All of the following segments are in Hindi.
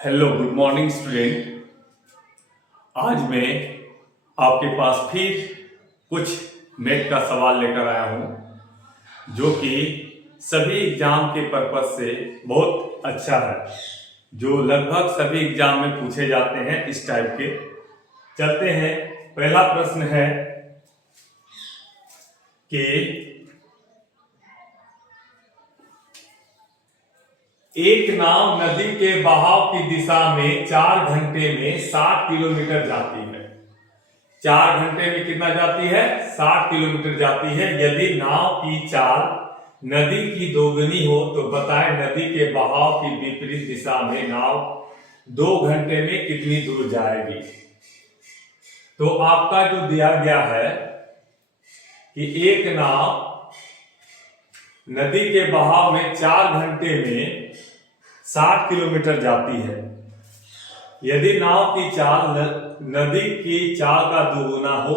Hello good morning student. आज मैं आपके पास फिर कुछ मैथ का सवाल लेकर आया हूं जो कि सभी एग्जाम के पर्पज से बहुत अच्छा है, जो लगभग सभी एग्जाम में पूछे जाते हैं इस टाइप के। चलते हैं। पहला प्रश्न है कि एक नाव नदी के बहाव की दिशा में 4 घंटे में 60 किलोमीटर जाती है। 4 घंटे में कितना जाती है? 60 किलोमीटर जाती है। यदि नाव की चाल नदी की दोगुनी हो तो बताएं नदी के बहाव की विपरीत दिशा में नाव 2 घंटे में कितनी दूर जाएगी। तो आपका जो दिया गया है कि एक नाव नदी के बहाव में 4 घंटे में 60 किलोमीटर जाती है। यदि नाव की चाल नदी की चाल का दोगुना हो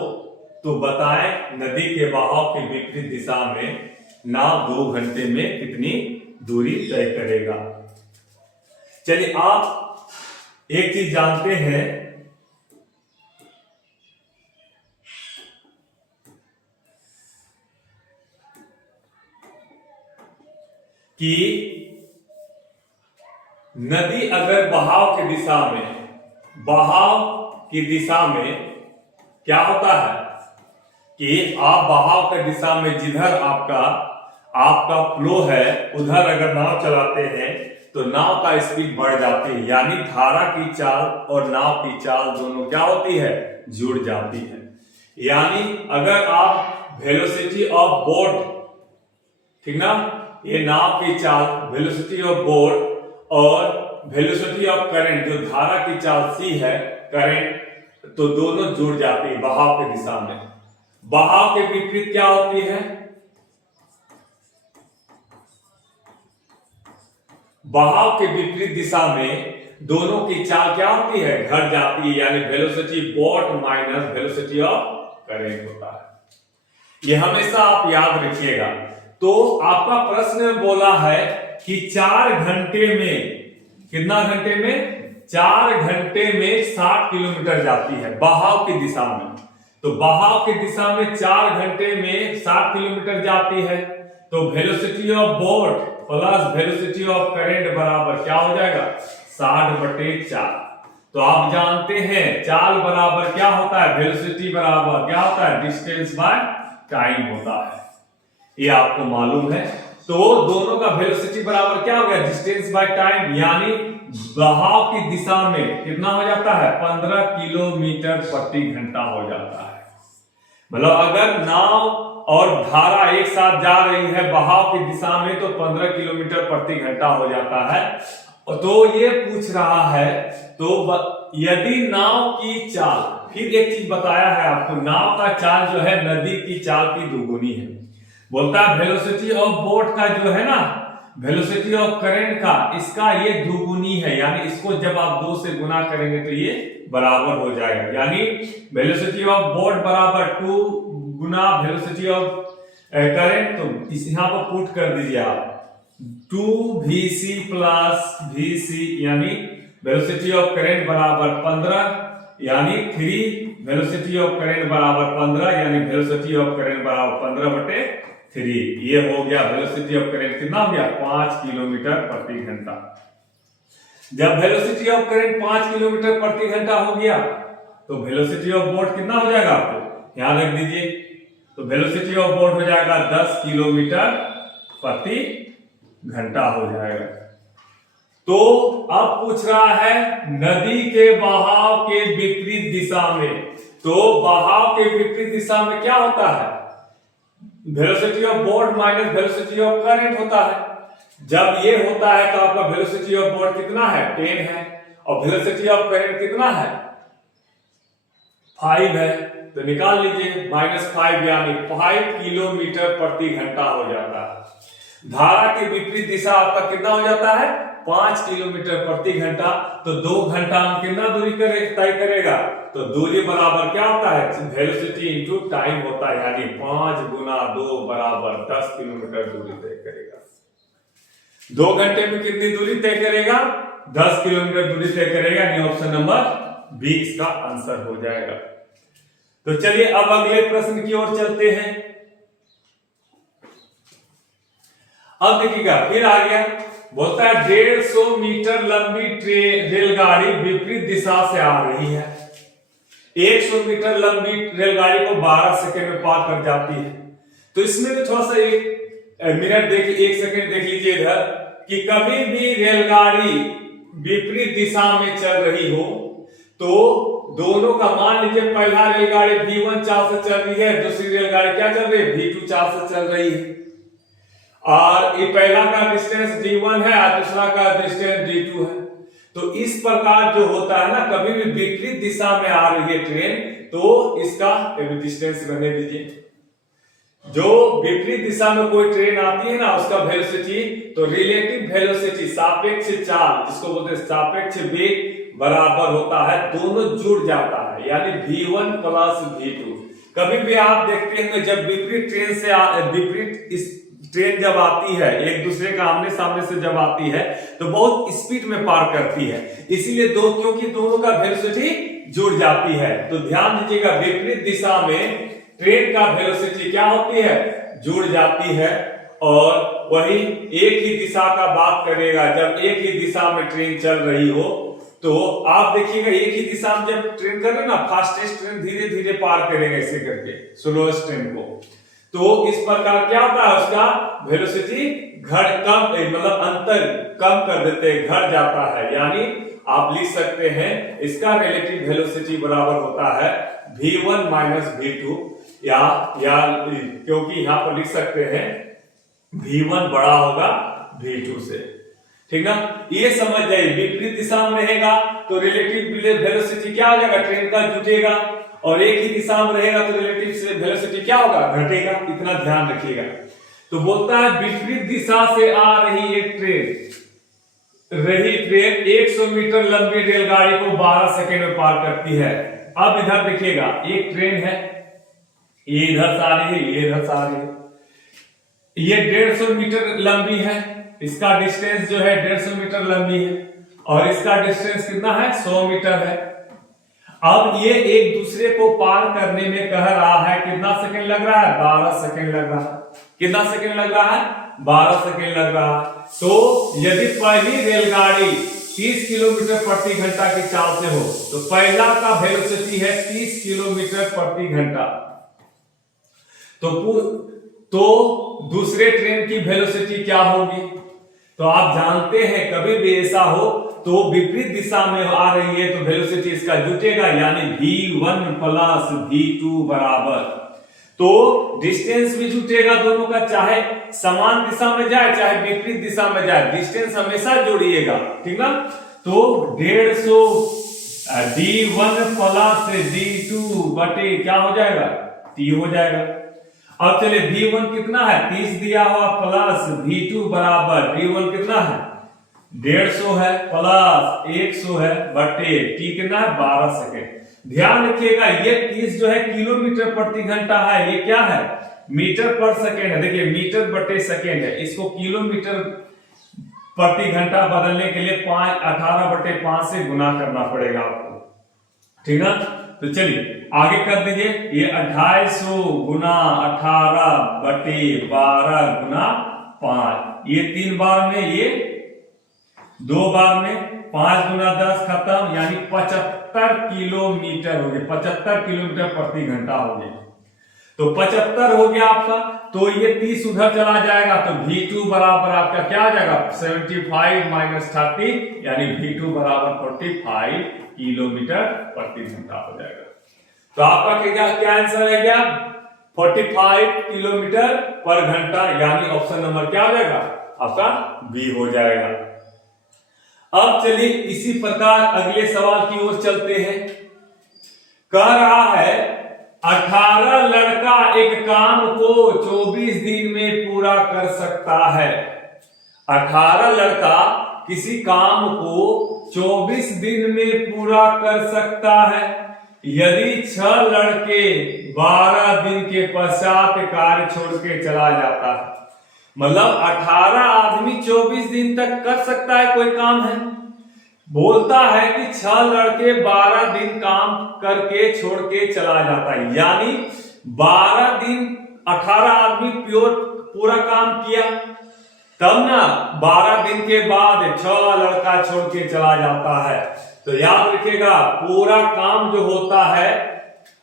तो बताएं नदी के बहाव के विपरीत दिशा में नाव 2 घंटे में कितनी दूरी तय करेगा। चलिए, आप एक चीज जानते हैं कि नदी अगर बहाव की दिशा में क्या होता है कि आप बहाव की दिशा में जिधर आपका फ्लो है उधर अगर नाव चलाते हैं तो नाव का स्पीड बढ़ जाती है, यानी धारा की चाल और नाव की चाल दोनों क्या होती है? जुड़ जाती है। यानी अगर आप वेलोसिटी ऑफ बोट, ठीक ना, ये नाव की चाल वेलोसिटी ऑफ बोट और वेलोसिटी ऑफ करंट जो धारा की चाल सी है करंट, तो दोनों जुड़ जाती है बहाव की दिशा में। बहाव के विपरीत क्या होती है? बहाव के विपरीत दिशा में दोनों की चाल क्या होती है? घट जाती है, यानी velocity boat minus velocity of current होता है। ये हमेशा आप याद रखिएगा। तो आपका प्रश्न में बोला है कि 4 घंटे में, कितना घंटे में? 4 घंटे में 60 किलोमीटर जाती है बहाव की दिशा में। तो बहाव की दिशा में 4 घंटे में 60 किलोमीटर जाती है, तो velocity of boat plus velocity of current बराबर क्या हो जाएगा? 60/4। तो आप जानते हैं चाल बराबर क्या होता है? वेलोसिटी बराबर क्या होता है? डिस्टेंस बाय टाइम होता है। ये आपको मालूम है। तो दोनों का वेलोसिटी बराबर क्या हो गया? डिस्टेंस बाय टाइम, यानी बहाव की दिशा में कितना हो जाता है? 15 किलोमीटर प्रति घंटा हो जाता है। मतलब अगर नाव और धारा एक साथ जा रही है बहाव की दिशा में तो 15 किलोमीटर प्रति घंटा हो जाता है। तो ये पूछ रहा है, तो यदि नाव की चाल, फिर एक चीज बताया है आपको, नाव का चाल जो है नदी की चाल की दोगुनी है। बोलता है वेलोसिटी ऑफ बोट का जो है ना, वेलोसिटी ऑफ करंट का, इसका ये दोगुनी है, यानी इसको जब आप 2 से गुना करेंगे तो ये बराबर हो जाएगा। यानी वेलोसिटी ऑफ बोट बराबर 2 गुना वेलोसिटी ऑफ करंट। तो इस यहां पर पुट कर दीजिए आप 2vc प्लस vc, यानी वेलोसिटी ऑफ करंट बराबर 15, यानी 3 वेलोसिटी ऑफ करंट बराबर 15, यानी वेलोसिटी ऑफ करंट बराबर 15/3। ये हो गया वेलोसिटी ऑफ करंट। कितना हो गया? 5 किलोमीटर प्रति घंटा। जब वेलोसिटी ऑफ करंट 5 किलोमीटर प्रति घंटा हो गया तो वेलोसिटी ऑफ बोट कितना हो जाएगा? आपको ध्यान रख दीजिए। तो वेलोसिटी ऑफ बोट हो जाएगा 10 किलोमीटर प्रति घंटा हो जाएगा। तो अब पूछ रहा है नदी के बहाव के विपरीत दिशा में। तो बहाव के विपरीत दिशा में क्या होता है? Velocity of boat minus velocity of current होता है। जब ये होता है तो आपका वेलोसिटी ऑफ बोट कितना है? 10 है, और वेलोसिटी ऑफ करंट कितना है? 5 है। तो निकाल लीजिए -5, यानी 5 किलोमीटर प्रति घंटा हो जाता है। धारा के विपरीत दिशा आपका कितना हो जाता है? 5 किलोमीटर प्रति घंटा। तो 2 घंटा हम कितना दूरी तय करेगा? तो दूरी बराबर क्या होता है? वेलोसिटी इंटू टाइम होता है, यानी 5 गुना 2 बराबर 10 किलोमीटर दूरी तय करेगा। 2 घंटे में कितनी दूरी तय करेगा? 10 किलोमीटर दूरी तय करेगा, यानी ऑप्शन नंबर बी इसका आंसर हो जाएगा। तो चलिए अब अगले प्रश्न की ओर चलते हैं। अब देखिएगा फिर आ गया, बोलता है 150 मीटर लंबी रेलगाड़ी विपरीत दिशा से आ रही है। 100 मीटर लंबी रेलगाड़ी को 12 सेकंड में पार कर जाती है। तो इसमें भी थोड़ा सा एक मिनट देखिए, 1 सेकंड देख लीजिए इधर कि कभी भी रेलगाड़ी विपरीत दिशा में चल रही हो तो दोनों का मान लीजिए, पहला रेलगाड़ी V1 चाल से चल रही है, दूसरी रेलगाड़ी क्या चल रही है, V2 चाल से चल रही है, और ये पहला का डिस्टेंस D1 है और दूसरा का डिस्टेंस D2 है। तो इस प्रकार जो होता है ना, कभी भी विपरीत दिशा में आ रही है ट्रेन तो इसका डिस्टेंस रहने दीजिए। जो विपरीत दिशा में कोई ट्रेन आती है ना, उसका वेलोसिटी, तो रिलेटिव वेलोसिटी सापेक्ष चाल जिसको बोलते हैं सापेक्ष वेग बराबर होता है, दोनों जुड़ जाता है, यानी V1 प्लस V2। कभी भी आप देखते हैं जब विपरीत ट्रेन से विपरीत इस ट्रेन जब आती है, एक दूसरे का आमने सामने से जब आती है तो बहुत स्पीड में पार करती है, इसीलिए क्योंकि दोनों का वेलोसिटी जुड़ जाती है। तो ध्यान दीजिएगा, विपरीत दिशा में ट्रेन का वेलोसिटी क्या होती है, जुड़ जाती है। और वही एक ही दिशा का बात करेगा, जब एक ही दिशा में ट्रेन चल रही हो तो आप देखिएगा एक ही दिशा में जब ट्रेन कर रहे ना, फास्टेस्ट ट्रेन धीरे धीरे पार करेगा ऐसे करके स्लोएस्ट ट्रेन को, तो इस प्रकार क्या होता है, उसका वेलोसिटी कम मतलब अंतर कम कर देते हैं, घट जाता है। यानी आप लिख सकते हैं इसका रिलेटिव वेलोसिटी बराबर होता है V1 माइनस V2, या क्योंकि यहां पर लिख सकते हैं V1 बड़ा होगा V2 से, ठीक ना। ये समझ जाइए, विपरीत दिशा में रहेगा तो रिलेटिव वेलोसिटी क्या हो जाएगा, ट्रेन का जुटेगा, और एक ही दिशा में रहेगा तो रिलेटिव वेलोसिटी क्या होगा, घटेगा। इतना ध्यान रखिएगा। तो बोलता है विपरीत दिशा से आ रही एक ट्रेन 100 मीटर लंबी रेलगाड़ी को 12 सेकंड में पार करती है। अब इधर देखिएगा, एक ट्रेन है, ये इधर से आ रही है, ये इधर से आ रही है, ये 150 मीटर लंबी है, इसका डिस्टेंस जो है 150 मीटर लंबी है, और इसका डिस्टेंस कितना है, 100 मीटर है। अब ये एक दूसरे को पार करने में कह रहा है कितना सेकंड लग रहा है, 12 सेकंड लग रहा है। कितना सेकंड लग रहा है, 12 सेकंड लग रहा है। तो यदि पहली रेलगाड़ी 30 किलोमीटर प्रति घंटा की चाल से हो तो पहला का वेलोसिटी है 30 किलोमीटर प्रति घंटा, तो दूसरे ट्रेन की वेलोसिटी क्या होगी। तो आप जानते हैं कभी भी ऐसा हो तो विपरीत दिशा में आ रही है तो वेलोसिटी इसका जुटेगा, यानी V1 प्लस V2 बराबर, तो डिस्टेंस भी जुटेगा दोनों का, चाहे समान दिशा में जाए चाहे विपरीत दिशा में जाए, डिस्टेंस हमेशा जोड़िएगा, ठीक ना। तो 150 D1 प्लस D2 बटे क्या हो जाएगा, T हो जाएगा। अब चलिए V1 कितना है, 30 दिया हुआ, प्लस V2 बराबर V1 कितना है, 150 है, प्लस 100 है, बटे T कितना है, 12 सेकेंड। ध्यान रखिएगा ये 30 जो है किलोमीटर प्रति घंटा है, ये क्या है, मीटर पर सेकेंड है। देखिए मीटर बटे सेकेंड है, इसको किलोमीटर प्रति घंटा बदलने के लिए 18 बटे 5 से गुना करना पड़ेगा आपको, ठीक है। तो चलिए आगे कर दीजिए, ये 250 गुना 18 बटे 12 गुना 5, ये 3 बार में, ये 2 बार में, 5 गुना 10 खत्म, यानी 75 किलोमीटर हो गए, 75 किलोमीटर प्रति घंटा हो गया। तो 75 हो गया आपका, तो ये 30 उधर चला जाएगा, तो V2 बराबर आपका क्या आ जाएगा, 75 माइनस 30, यानी V2 बराबर 45 किलोमीटर प्रति घंटा हो जाएगा। तो आपका क्या आंसर है, क्या 45 किलोमीटर पर घंटा, यानी ऑप्शन नंबर क्या हो जाएगा, आपका बी हो जाएगा। अब चलिए इसी प्रकार अगले सवाल की ओर चलते हैं। कह रहा है 18 लड़का एक काम को 24 दिन में पूरा कर सकता है। 18 लड़का किसी काम को 24 दिन में पूरा कर सकता है। यदि 6 लड़के 12 दिन के पश्चात कार्य छोड़ के चला जाता है, मतलब 18 आदमी 24 दिन तक कर सकता है कोई काम है, बोलता है कि 6 लड़के 12 दिन काम करके छोड़ के चला जाता है, यानी 12 दिन 18 आदमी पूरा काम किया, तब ना 12 दिन के बाद 6 लड़का छोड़ के चला जाता है। तो याद रखिएगा, पूरा काम जो होता है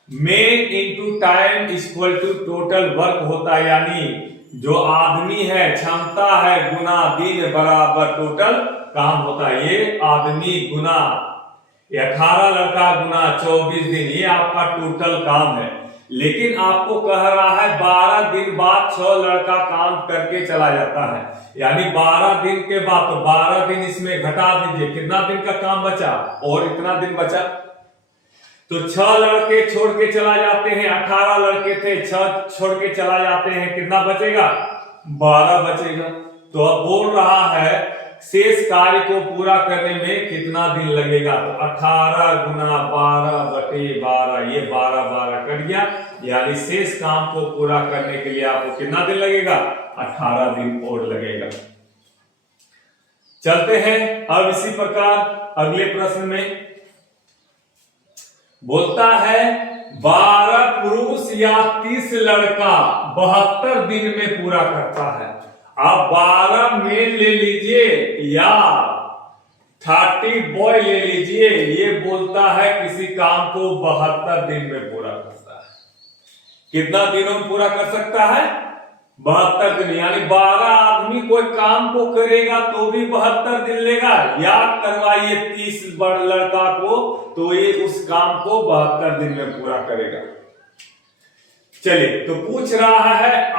men into time equal to total work होता है, यानी जो आदमी है क्षमता है गुना दिन बराबर टोटल काम होता है। ये आदमी गुना 18 लड़का गुना 24 दिन, ये आपका टोटल काम है। लेकिन आपको कह रहा है 12 दिन बाद 6 लड़का काम करके चला जाता है, यानी 12 दिन के बाद, तो 12 दिन इसमें घटा दीजिए, कितना दिन का काम बचा, और इतना दिन बचा, तो 6 लड़के छोड़ के चला जाते हैं, 18 लड़के थे, 6 छोड़ के चला जाते हैं, कितना बचेगा, 12 बचेगा। तो अब बोल रहा है शेष कार्य को पूरा करने में कितना दिन लगेगा, तो 18 गुना 12 बटे 12, ये 12 कट गया, यानी शेष काम को पूरा करने के लिए आपको कितना दिन लगेगा, 18 दिन और लगेगा। चलते हैं अब इसी प्रकार अगले प्रश्न में। बोलता है 12 पुरुष या 30 लड़का 72 दिन में पूरा करता है। आप 12 मेल ले लीजिए या 30 बॉय ले लीजिए, ये बोलता है किसी काम को 72 दिन में पूरा करता है। कितना दिनों में पूरा कर सकता है, 72 दिन, यानी 12 आदमी कोई काम को करेगा तो भी 72 दिन लेगा। याद करवाइए 30 लड़का को, तो ये उस काम को 72 दिन में पूरा करेगा। चलिए, तो पूछ रहा है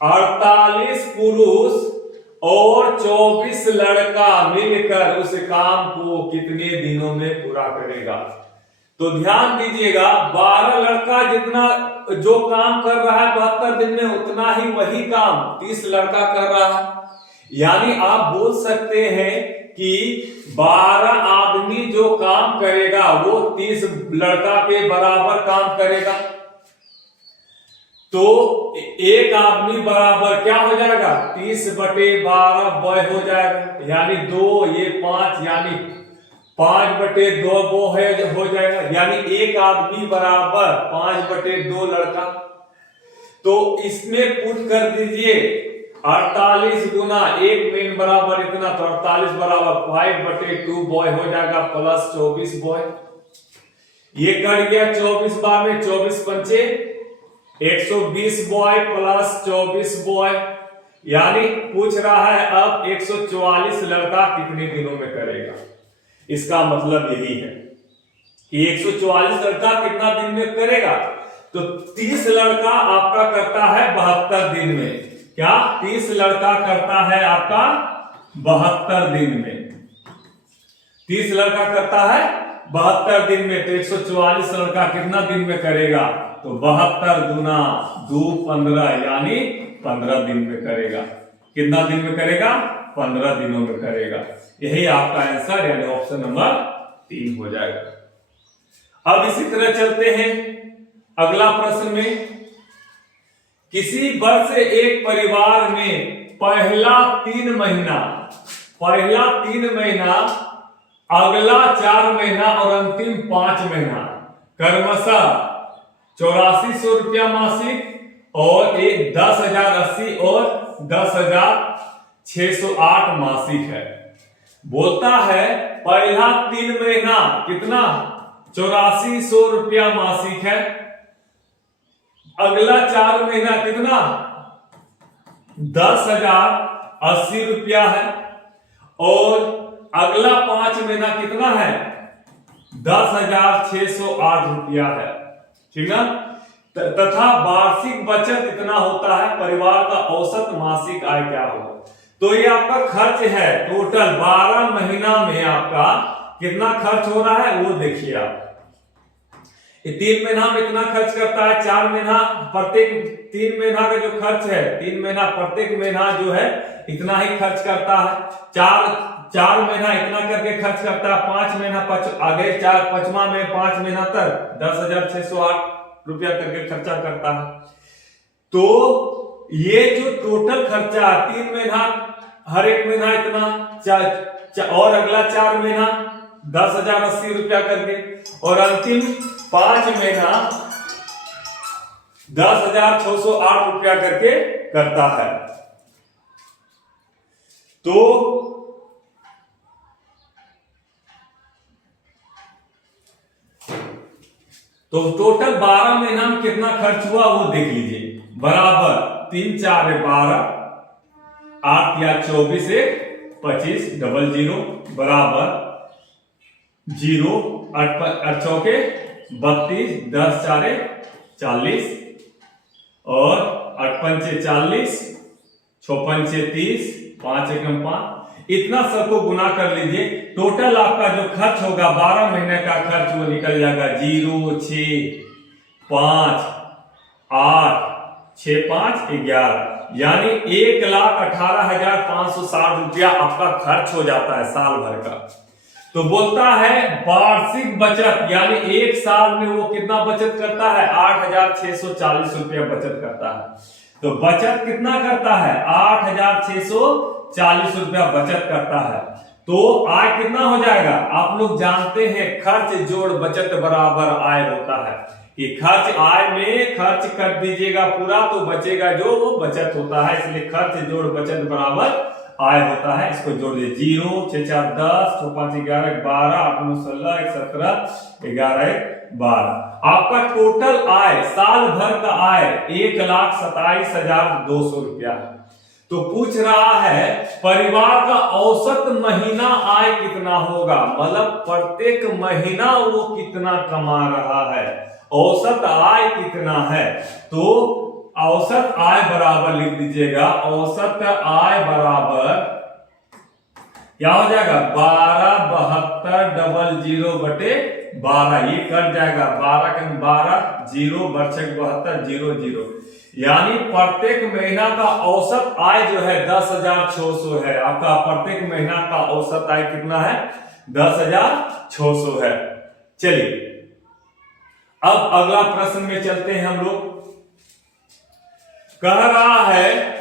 48 पुरुष और 24 लड़का मिलकर उस काम को कितने दिनों में पूरा करेगा। तो ध्यान दीजिएगा, 12 लड़का जितना जो काम कर रहा है 72 दिन में, उतना ही वही काम 30 लड़का कर रहा है। यानी आप बोल सकते हैं कि 12 आदमी जो काम करेगा वो 30 लड़का के बराबर काम करेगा। तो एक आदमी बराबर क्या हो जाएगा, 30 बटे 12 बॉय हो जाएगा, यानी 2, ये 5, यानी 5 बटे 2 वो हो जाएगा, यानी एक आदमी बराबर 5 बटे 2 लड़का। तो इसमें पुट कर दीजिए 48 गुना 1 मेन बराबर इतना, तो 48 बराबर 5 बटे 2 बॉय हो जाएगा, प्लस 24 बॉय। ये कट गया 24 बार में, 24 पंचे 120 बॉय प्लस 24 बॉय, यानी पूछ रहा है अब 144 लड़का कितने दिनों में करेगा। इसका मतलब यही है कि 144 लड़का कितना दिन में करेगा, तो 30 लड़का आपका करता है 72 दिन में। क्या 30 लड़का करता है आपका 72 दिन में, 30 लड़का करता है 72 दिन में, तो 144 लड़का कितना दिन में करेगा, तो 72 गुना 2 15, यानी 15 दिन में करेगा। कितना दिन में करेगा, 15 दिनों में करेगा। यही आपका आंसर यानी ऑप्शन नंबर 3 हो जाएगा। अब इसी तरह चलते हैं अगला प्रश्न में। किसी वर्ष एक परिवार में पहला 3 महीना, अगला 4 महीना और अंतिम 5 महीना क्रमशः 8400 रुपया मासिक और 10,080 और 10,608 मासिक है। बोलता है पहला 3 महीना कितना, 8400 रुपया मासिक है, अगला 4 महीना कितना, 10,080 रुपया है, और अगला 5 महीना कितना है, 10,608 रुपया है। ठीक है, तथा वार्षिक बचत इतना होता है, परिवार का औसत मासिक आय क्या होगा। तो ये आपका खर्च है टोटल 12 महीना में आपका कितना खर्च हो रहा है वो देखिए आप। 3 महीना में इतना खर्च करता है, 4 महीना प्रत्येक 3 महीना का जो खर्च है, 3 महीना प्रत्येक महीना जो है इतना ही खर्च करता है, 4 महीना इतना करके खर्च करता है, 5 महीना आगे 5वां में 5 महीना तक 10,608 रुपया करके खर्चा करता है। तो ये जो टोटल खर्चा 3 महीना, हर एक महीना इतना, और अगला 4 महीना 10,080 रुपया करके, और अंतिम 5 महीना 10,608 रुपया करके करता है। तो टोटल 12 महीना में कितना खर्च हुआ वो देख लीजिए। बराबर 3 4 12, 8 या 24 1 25 00 बराबर 0 8 चौके 32 10 4 40 और 8 पंचे 40 6 पंचे 30 5 एकम 5, इतना सबको गुना कर लीजिए। टोटल आपका जो खर्च होगा 12 महीने का खर्च वो निकल जाएगा 0 6 5 8 6 5 11, यानी 1,18,560 रुपया आपका खर्च हो जाता है साल भर का। तो बोलता है वार्षिक बचत, यानी एक साल में वो कितना बचत करता है 8,640 रुपया बचत करता है। तो बचत कितना करता है 8,640 रुपया बचत करता है। तो आय कितना हो जाएगा, आप लोग जानते हैं खर्च जोड़ बचत बराबर आय होता है कि खर्च आय में खर्च कर दीजिएगा पूरा तो बचेगा जो वो बचत होता है, इसलिए खर्च जोड़ बचत बराबर आय होता है। इसको जोड़ दीजिए 0 6 4 10 6 5 11 12 8 9 16 1 17 11 12। आपका टोटल आय साल भर का आय 1,27,200 रुपया है। तो पूछ रहा है परिवार का औसत महीना आय कितना होगा, मतलब प्रत्येक महीना वो कितना कमा रहा है, औसत आय कितना है। तो औसत आय बराबर लिख दीजिएगा, औसत आय बराबर क्या हो जाएगा 12,72,00 बटे 12, ये कट जाएगा 12 के 12 0 बर्छक 72 0 0, यानी प्रत्येक महीना का औसत आय जो है 10,600 है। आपका प्रत्येक महीना का औसत आय कितना है 10,600 है। चलिए अब अगला प्रश्न में चलते हैं हम लोग। कह रहा है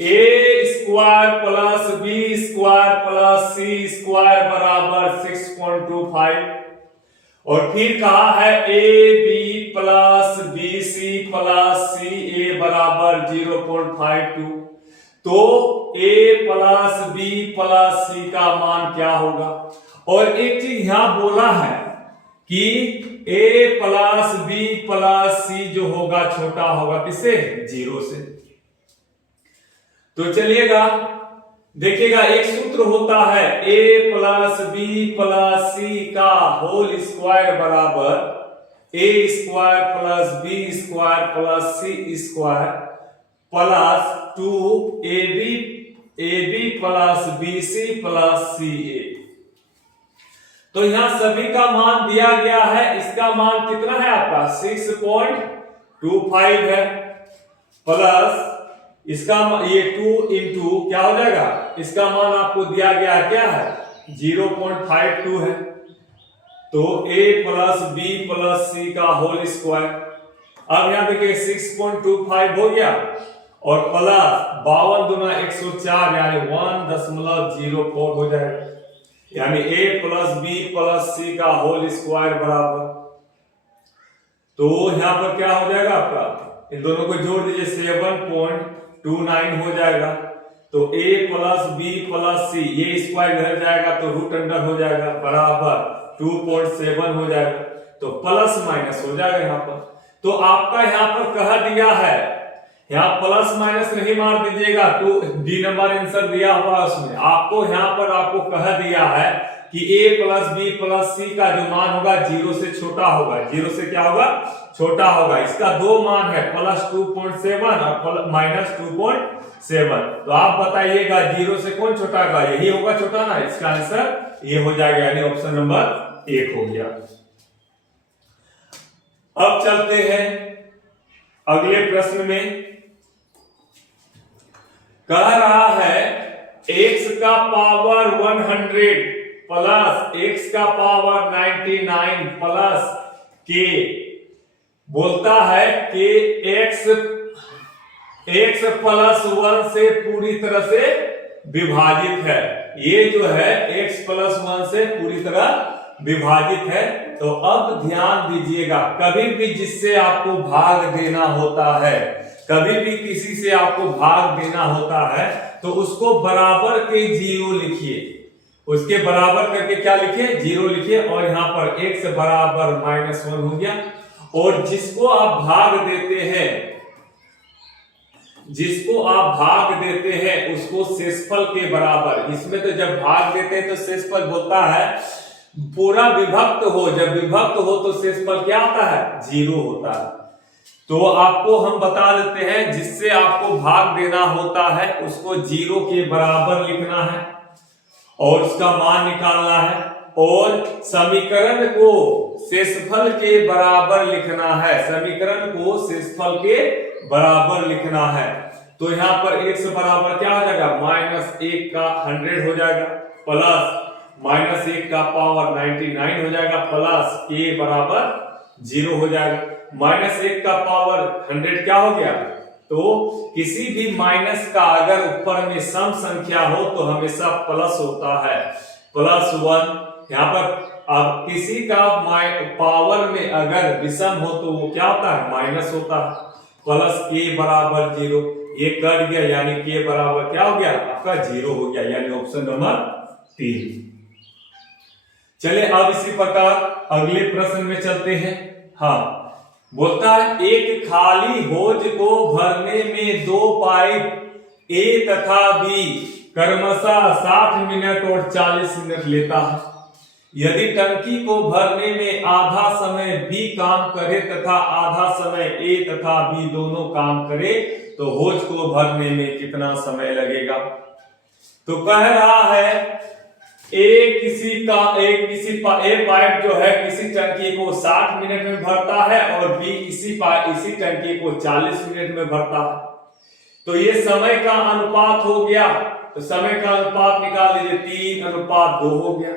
a² plus b² plus c² बराबर 6.25, और फिर कहा है ab plus bc plus ca बराबर 0.52। तो a plus b plus c का मान क्या होगा, और एक चीज यहां बोला है कि a plus b plus c जो होगा छोटा होगा किससे 0 से। तो चलिएगा देखिएगा एक सूत्र होता है a plus b plus c का होल स्क्वायर बराबर a² plus b² plus c² plus 2ab plus bc plus ca। तो यहां सभी का मान दिया गया है, इसका मान कितना है आपका 6.25 है, प्लस इसका ये 2 इंटू क्या हो जाएगा, इसका मान आपको दिया गया है क्या है 0.52 है। तो a plus b plus c का होल स्क्वायर, अब यहां देखिए 6.25 हो गया और प्लस 52 दूना 104 यानी 1.04 हो जाएगा, यानी a plus b plus c का होल स्क्वायर बराबर। तो यहां पर क्या हो जाएगा आपका, इन दोनों को जोड़ दीजिए 7.29 हो जाएगा। तो a plus b plus c ये स्क्वायर घर जाएगा तो रूट अंडर हो जाएगा बराबर 2.7 हो जाएगा। तो प्लस माइनस हो जाएगा यहाँ पर। तो आपका यहाँ पर कह दिया है, यहाँ प्लस माइनस नहीं मार दीजिएगा, तो डी नंबर आंसर दिया हुआ उसमें आपको यहाँ पर आपको कह दिया है कि a plus b plus c का जो मान होगा 0 से छोटा होगा, 0 से क्या होगा छोटा होगा। इसका दो मान है प्लस 2.7 और माइनस 2.7। तो आप बताइएगा 0 से कौन छोटा होगा, यही होगा छोटा ना, इसका आंसर ये हो जाएगा, यानी ऑप्शन नंबर 1 हो गया। अब चलते हैं अगले प्रश्न में। कह रहा है x का पावर 100 प्लस x का पावर 99 प्लस k, बोलता है कि x प्लस 1 से पूरी तरह से विभाजित है, ये जो है x प्लस 1 से पूरी तरह विभाजित है। तो अब ध्यान दीजिएगा, कभी भी जिससे आपको भाग देना होता है, कभी भी किसी से आपको भाग देना होता है, तो उसको बराबर के 0 लिखिए, उसके बराबर करके क्या लिखिए, 0 लिखिए, और यहां पर x बराबर -1 हो गया। और जिसको आप भाग देते हैं, जिसको आप भाग देते हैं उसको शेषफल के बराबर, इसमें तो जब भाग देते हैं तो शेषफल बोलता है पूरा विभक्त हो, जब विभक्त हो तो शेषफल क्या आता है, 0 होता है। तो आपको हम बता देते हैं, जिससे आपको भाग देना होता है उसको 0 के बराबर लिखना है और उसका मान निकालना है, और समीकरण को शेषफल के बराबर लिखना है, समीकरण को शेषफल के बराबर लिखना है। तो यहां पर x बराबर क्या हो जाएगा, -1 का 100 हो जाएगा, प्लस -1 का पावर 99 हो जाएगा, प्लस k बराबर 0 हो जाएगा। -1 का पावर 100 क्या हो गया, तो किसी भी माइनस का अगर ऊपर में सम संख्या हो तो हमेशा प्लस होता है, +1। यहाँ पर अब किसी का पावर में अगर विषम हो तो वो क्या होता है, माइनस होता है, प्लस k बराबर 0, ये कट गया, यानी k बराबर क्या हो गया, आपका 0 हो गया, यानी ऑप्शन नंबर 3। चलिए अब इसी प्रकार अगले प्रश्न में चलते हैं। हाँ, बोलता है एक खाली होज को भरने में 2 पाइप A तथा B क्रमशः 60 मिनट और 40 मिनट लेता है। यदि टंकी को भरने में आधा समय B काम करे तथा आधा समय A तथा B दोनों काम करे तो होज को भरने में कितना समय लगेगा। तो कह रहा है ए पाइप जो है किसी टंकी को 60 मिनट में भरता है और बी इसी टंकी को 40 मिनट में भरता है। तो ये समय का अनुपात हो गया, तो समय का अनुपात निकाल लीजिए, 3:2 हो गया।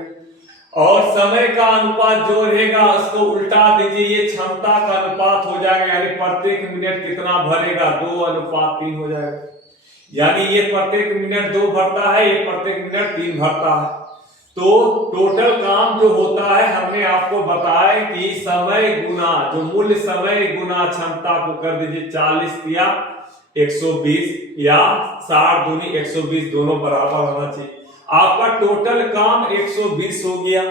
और समय का अनुपात जो रहेगा उसको उल्टा दीजिए, ये क्षमता का अनुपात हो जाएगा, यानी प्रत्येक मिनट कितना भरेगा, 2:3 हो जाएगा। यानी ये प्रत्येक मिनट 2 भरता है, ये प्रत्येक मिनट 3 भरता है। तो टोटल काम जो होता है, हमने आपको बताया कि समय गुना जो मूल्य समय गुना क्षमता को कर दीजिए 40 या 120 या 60 दूनी 120 दोनों बराबर होना चाहिए। आपका टोटल काम 120 हो गया।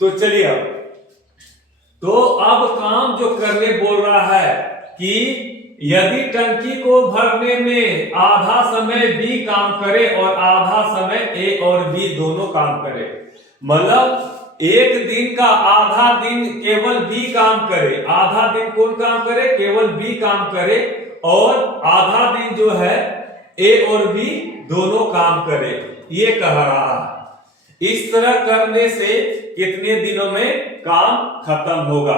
तो चलिए अब काम जो करने बोल रहा है कि यदि टंकी को भरने में आधा समय B काम करे और आधा समय A और B दोनों काम करे, मतलब एक दिन का आधा दिन केवल B काम करे, आधा दिन कौन काम करे, केवल B काम करे, और आधा दिन जो है A और B दोनों काम करे, ये कह रहा है। इस तरह करने से कितने दिनों में काम खत्म होगा।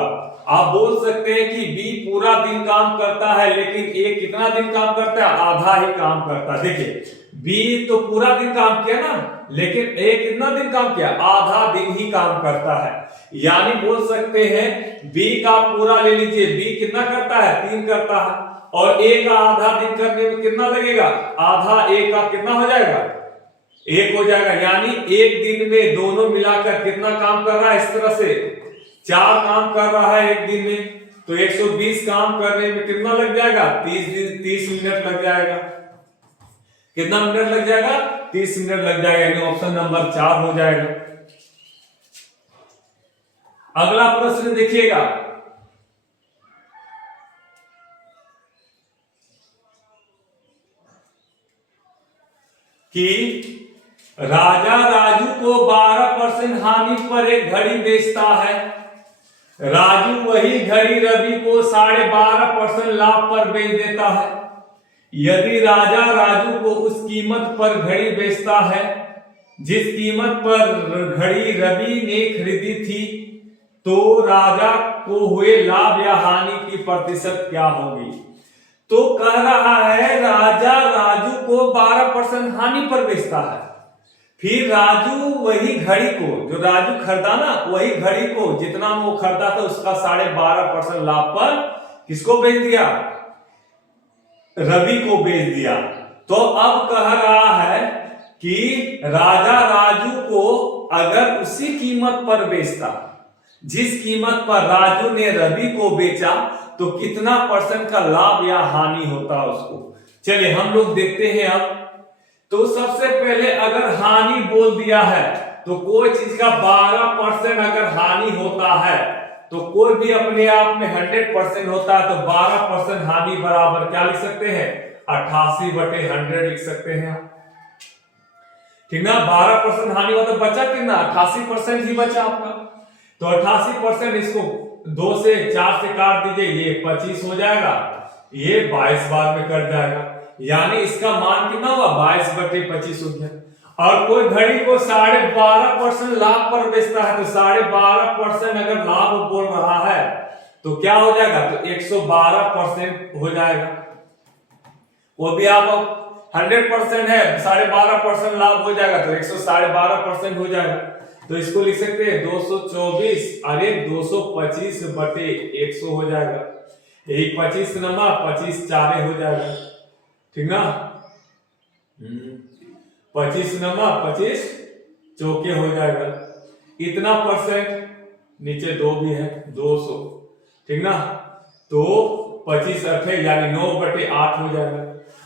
आप बोल सकते हैं कि B पूरा दिन काम करता है लेकिन A कितना दिन काम करता है, आधा ही काम करता है। देखिए B तो पूरा दिन काम किया ना, लेकिन A कितना दिन काम किया, आधा दिन ही काम करता है। यानी बोल सकते हैं B का पूरा ले लीजिए, B कितना करता है, 3 करता है, और A का आधा दिन करने में कितना लगेगा, आधा A का कितना हो जाएगा, 1 हो जाएगा। यानी एक दिन में दोनों मिलाकर कितना काम कर रहा है, इस तरह से 4 काम कर रहा है एक दिन में। तो 120 काम करने में कितना लग जाएगा, 30 मिनट लग जाएगा। कितना मिनट लग जाएगा, 30 मिनट लग जाएगा, यानी ऑप्शन नंबर 4 हो जाएगा। अगला प्रश्न देखिएगा, कि राजा राजू को 12% हानि पर एक घड़ी बेचता है। राजू वही घड़ी रवि को 12.5% लाभ पर बेच देता है। यदि राजा राजू को उस कीमत पर घड़ी बेचता है जिस कीमत पर घड़ी रवि ने खरीदी थी, तो राजा को हुए लाभ या हानि की प्रतिशत क्या होगी। तो कह रहा है राजा राजू को 12% हानि पर बेचता है, फिर राजू वही घड़ी को, जो राजू खरीदा ना, वही घड़ी को जितना वो खरीदा था उसका 12.5% लाभ पर किसको बेच दिया, रवि को बेच दिया। तो अब कह रहा है कि राजा राजू को अगर उसी कीमत पर बेचता जिस कीमत पर राजू ने रवि को बेचा तो कितना परसेंट का लाभ या हानि होता उसको। चलिए हम लोग देखते हैं अब। तो सबसे पहले अगर हानि बोल दिया है तो कोई चीज का 12% अगर हानि होता है तो कोई भी अपने आप में 100% होता है, तो 12% हानि बराबर क्या लिख सकते हैं 88/100 लिख सकते हैं, ठीक ना। 12% हानि होता तो बचा कितना 88% ही बचा आपका। तो 88% इसको 2 से 4 से काट दीजिए, ये 25 हो जाएगा, ये 22 बार में कट जाएगा, यानी इसका मान कितना हुआ 22/25 हो गया। और कोई घड़ी को 12.5% लाभ पर बेचता है तो 12.5% अगर लाभ बोल रहा है तो क्या हो जाएगा, तो 112% हो जाएगा। वो भी आप 100% है 12.5% लाभ हो जाएगा तो 112.5% हो जाएगा। तो इसको लिख सकते हैं 224, अरे 225/100 हो जाएगा। यही 25 नंबर 25 4 हो जाएगा, ठीक ना। 25 नंबर 25 चौके हो जाएगा। इतना परसेंट नीचे 2 भी है 200, ठीक ना। तो 25 8 यानी 9/8 हो जाएगा।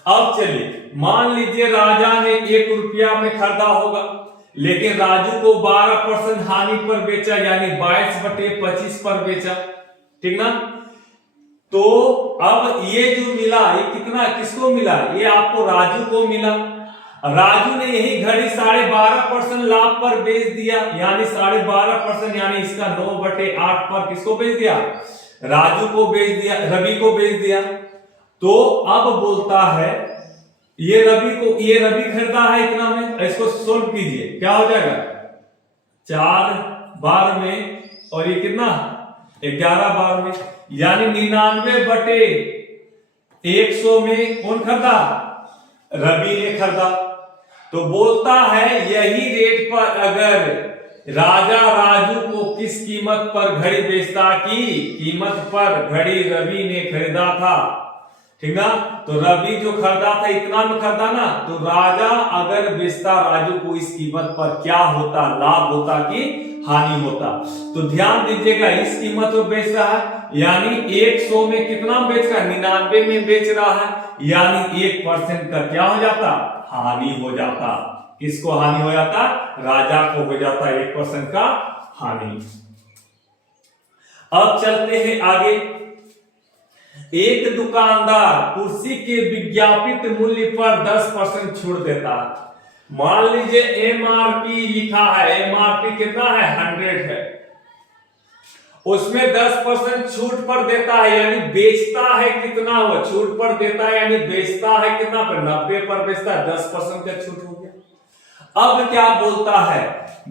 अब चलिए मान लीजिए राजा ने 1 रुपया में खरीदा होगा, लेकिन राजू को 12% हानि पर बेचा यानी 22/25 पर बेचा, ठीक ना। तो अब ये जो मिला ये कितना किसको मिला, ये आपको राजू को मिला। राजू ने यही घड़ी 12.5% लाभ पर बेच दिया, यानी 12.5% यानी इसका 9/8 पर किसको बेच दिया, राजू को बेच दिया, रवि को बेच दिया। तो अब बोलता है ये रवि खरीदा है इतना में, इसको सोल्व कीजिए क्या हो जाएगा 4 बार में और ये कितना 11 बार में, यानी 99/100 में कौन खरीदा, रवि ने खरीदा। तो बोलता है यही रेट पर अगर राजा राजू को किस कीमत पर घड़ी बेचता की कीमत पर घड़ी रवि ने खरीदा था, ठीक ना। तो रवि जो खरीदा था इतना में खरीदा ना, तो राजा अगर बेचता राजू को इस कीमत पर क्या होता, लाभ होता कि हानि होता। तो ध्यान दीजिएगा इस कीमत पर बेच रहा है यानी 100 में कितना बेच रहा है 99 में बेच रहा है, यानी 1% का क्या हो जाता, हानि हो जाता। किसको हानि हो जाता, राजा को हो जाता 1% का हानि। अब चलते हैं आगे। एक दुकानदार कुर्सी के विज्ञापित मूल्य पर 10% छूट देता है। मान लीजिए एमआरपी लिखा है, एमआरपी कितना है 100 है, उसमें 10% छूट पर देता है यानी बेचता है कितना, वो छूट पर देता है यानी बेचता है कितना पर 90 पर बेचता है, 10% का छूट हो गया। अब क्या बोलता है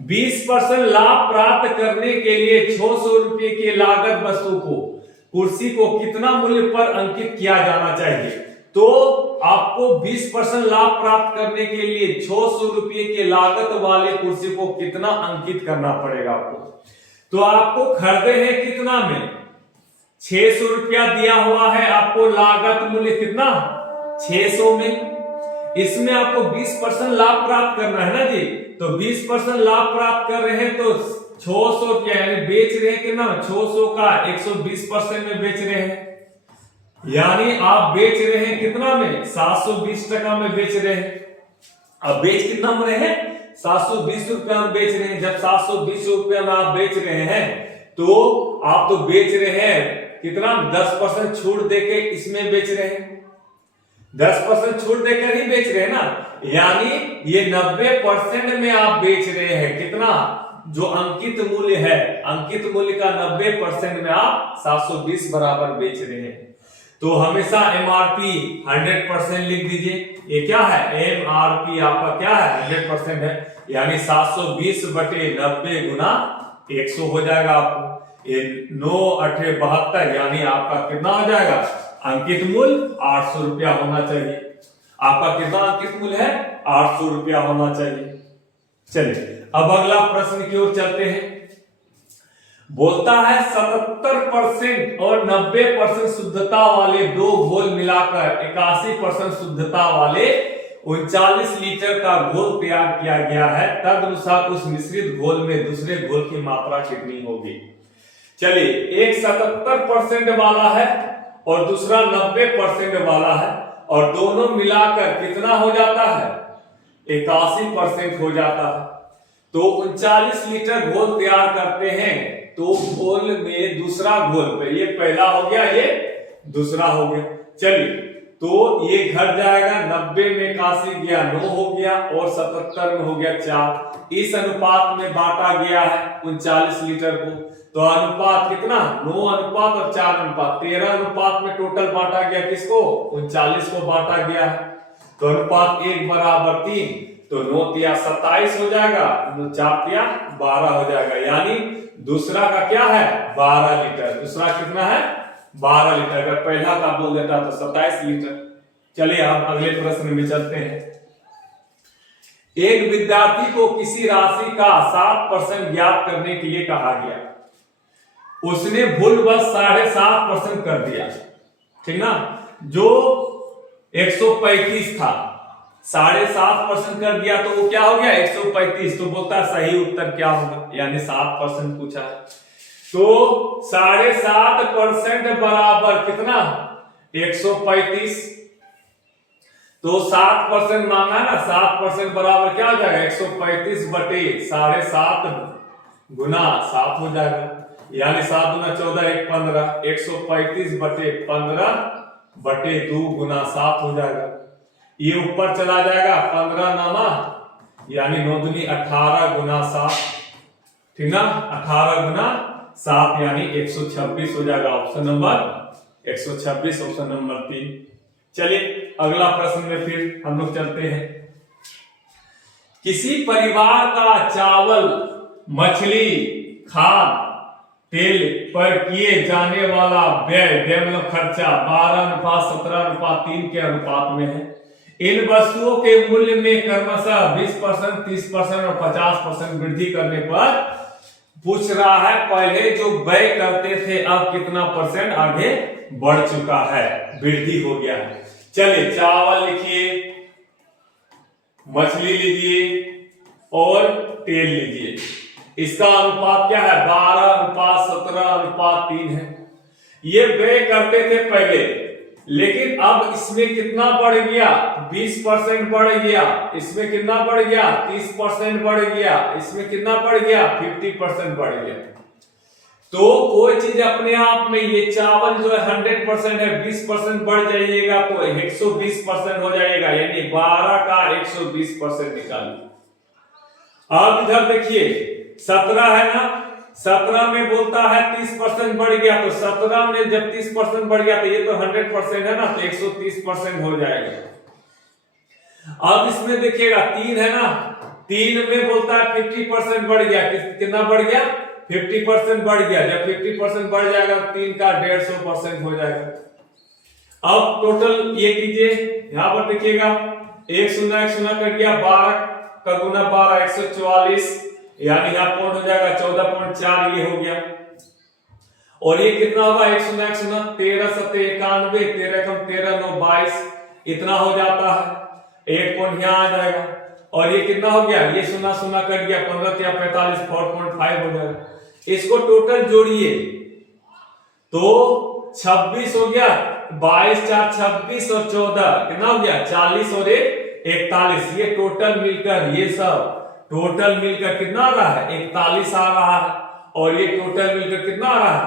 20% लाभ प्राप्त करने के लिए 600 रुपए की लागत वस्तु को कुर्सी को कितना मूल्य पर अंकित किया जाना चाहिए। तो आपको 20% लाभ प्राप्त करने के लिए 600 रुपए के लागत वाले कुर्सी को कितना अंकित करना पड़ेगा आपको। तो आपको खरीदे हैं कितना में 600 रुपया दिया हुआ है, आपको लागत मूल्य कितना 600 में, इसमें आपको 20% लाभ प्राप्त करना है ना जी। तो 20% लाभ प्राप्त कर रहे हैं तो 600 रुपया यानी बेच रहे हैं कितना 600 का 120% में बेच रहे हैं, यानी आप बेच रहे हैं कितना में 720 टका में बेच रहे हैं। अब बेच कितना में रहे हैं 720 रुपया में बेच रहे हैं। जब 720 रुपया में आप बेच रहे हैं तो आप तो बेच रहे हैं कितना 10% छूट देके इसमें बेच रहे हैं, 10% छूट देकर ही बेच रहे हैं ना, यानी ये 90% में आप बेच रहे हैं कितना, जो अंकित मूल्य है अंकित मूल्य का 90% में आप 720 बराबर बेच रहे हैं। तो हमेशा एमआरपी 100% लिख दीजिए। ये क्या है एमआरपी आपका क्या है 100% है, यानी 720/90 गुना 100 हो जाएगा आपको। ये 9 8 72 यानी आपका कितना हो जाएगा अंकित मूल्य 800 रुपया होना चाहिए। आपका कितना अंकित मूल्य है 800 रुपया होना चाहिए। चलिए अब अगला प्रश्न की ओर चलते हैं। बोलता है 77% और 90% शुद्धता वाले दो घोल मिलाकर 81% शुद्धता वाले 39 लीटर का घोल तैयार किया गया है, तदनुसार उस मिश्रित घोल में दूसरे घोल की मात्रा कितनी होगी। चलिए, एक 77% वाला है और दूसरा 90% वाला है, और दोनों मिलाकर कितना हो जाता है, 81% हो जाता है। तो 39 लीटर घोल तैयार करते हैं, तो घोल में दूसरा घोल पे, ये पहला हो गया, ये दूसरा हो गया। चलिए, तो ये घट जाएगा, 90 में 81 गया 9 हो गया, और 77 में हो गया 4। इस अनुपात में बांटा गया है 39 लीटर को, तो अनुपात कितना, 9 अनुपात और 4 अनुपात, 13 अनुपात में टोटल बांटा गया, किसको, 39 को बांटा गया है। तो अनुपात 1:3, तो 9 तिया 27 हो जाएगा, 4 तिया 12 हो जाएगा, यानी दूसरा का क्या है, 12 लीटर। दूसरा कितना है, 12 लीटर। अगर पहला का बोल देता तो 27 लीटर। चलिए, अब अगले प्रश्न में चलते हैं। एक विद्यार्थी को किसी राशि का 7% ज्ञात करने के लिए कहा गया, उसने भूलवश 7.5% कर दिया, ठीक ना। जो 135 था, 7.5% कर दिया, तो वो क्या हो गया, 135। तो बोलता है सही उत्तर क्या होगा, यानी 7% पूछा है, तो 7.5% बराबर कितना, 135। तो 7% मांगा ना, 7% बराबर क्या हो जाएगा, 135 बटे 7.5 गुना 7 हो जाएगा, यानी 7 गुना 14 1 15, 135 बटे 15 बटे 2 गुना 7 हो जाएगा। ये ऊपर चला जाएगा, 15 नामा, यानी 9 दूनी 18 गुना 7, ठीक ना, 18 गुना 7 यानी 126 हो जाएगा। Option number 126, option number 3। चलिए, अगला प्रश्न में फिर हम लोग चलते हैं। किसी परिवार का चावल, मछली, खाद, तेल पर किए जाने वाला व्यय मतलब खर्चा 12:17:3 के अनुपात में है। इन वस्तुओं के मूल्य में क्रमशः 20%, 30% और 50% वृद्धि करने पर पूछ रहा है, पहले जो व्यय करते थे अब कितना परसेंट आगे बढ़ चुका है, वृद्धि हो गया है। चलिए, चावल लिखिए, मछली लीजिए और तेल लीजिए। इसका अनुपात क्या है, 12:17:3 है। ये व्यय करते थे पहले, लेकिन अब इसमें कितना बढ़ गया, 20% बढ़ गया, इसमें कितना बढ़ गया, 30% बढ़ गया, इसमें कितना बढ़ गया, 50% बढ़ गया। तो कोई चीज अपने आप में, ये चावल जो है 100% है, 20% बढ़ जाइएगा तो 120% हो जाएगा, यानी 12 का 120% निकालिए। अब इधर देखिए, 17 है ना, 17 में बोलता है 30% बढ़ गया, तो 17 में जब 30% बढ़ गया तो ये तो 100% है ना, तो 130% हो जाएगा। अब इसमें देखिएगा 3 है ना, 3 में बोलता है 50% बढ़ गया, कितना बढ़ गया, 50% बढ़ गया। जब 50% बढ़ जाएगा 3 का 150% हो जाएगा। अब टोटल ये कीजिए, यहां पर देखिएगा 1 0 1 0 कट गया, 12 का गुना 12 144, यानी यहाँ पॉइंट हो जाएगा 14.4, ये हो गया। और ये कितना होगा, 1 0 1 0 13 7 91, 13 कम 13 9 22, इतना हो जाता है। एक पॉइंट यहाँ आ जाएगा। और ये कितना हो गया, ये 0 0 कट गया, 15 या 45, 4.5 हो जाएगा। इसको टोटल जोड़िए तो 26 हो गया, 22 4 26 और 14 कितना हो गया, 40 और 1 41। ये टोटल मिलकर, ये सब टोटल मिलकर कितना आ रहा है, 41 आ रहा है। और ये टोटल मिलकर कितना आ रहा है,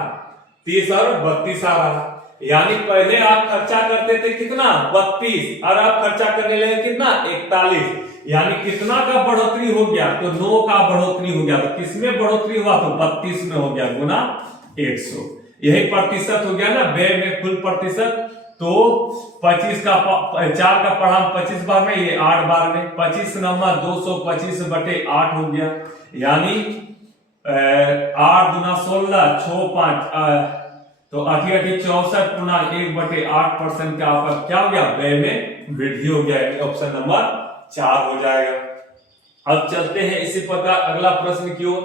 30 और 32 आ रहा है। यानी पहले आप खर्चा करते थे कितना, 32, और आप खर्चा करने लगे कितना, 41। यानी कितना का बढ़ोतरी हो गया, तो 9 का बढ़ोतरी हो गया। तो किसमें बढ़ोतरी हुआ, तो 32 में हो गया, गुना 100। यही प्रतिशत हो गया ना, व्यय में कुल प्रतिशत। तो 25 का 4 का पढ़ा 25 बार में, ये 8 बार में, 25 नंबर 225 बटे 8 हो गया, यानी 8 दूना 16 6 5, तो 8 64 गुना 1/8% का आपका क्या हो गया, व्यय में वृद्धि हो गया। ऑप्शन नंबर 4 हो जाएगा। अब चलते हैं इसी प्रकार अगला प्रश्न की ओर।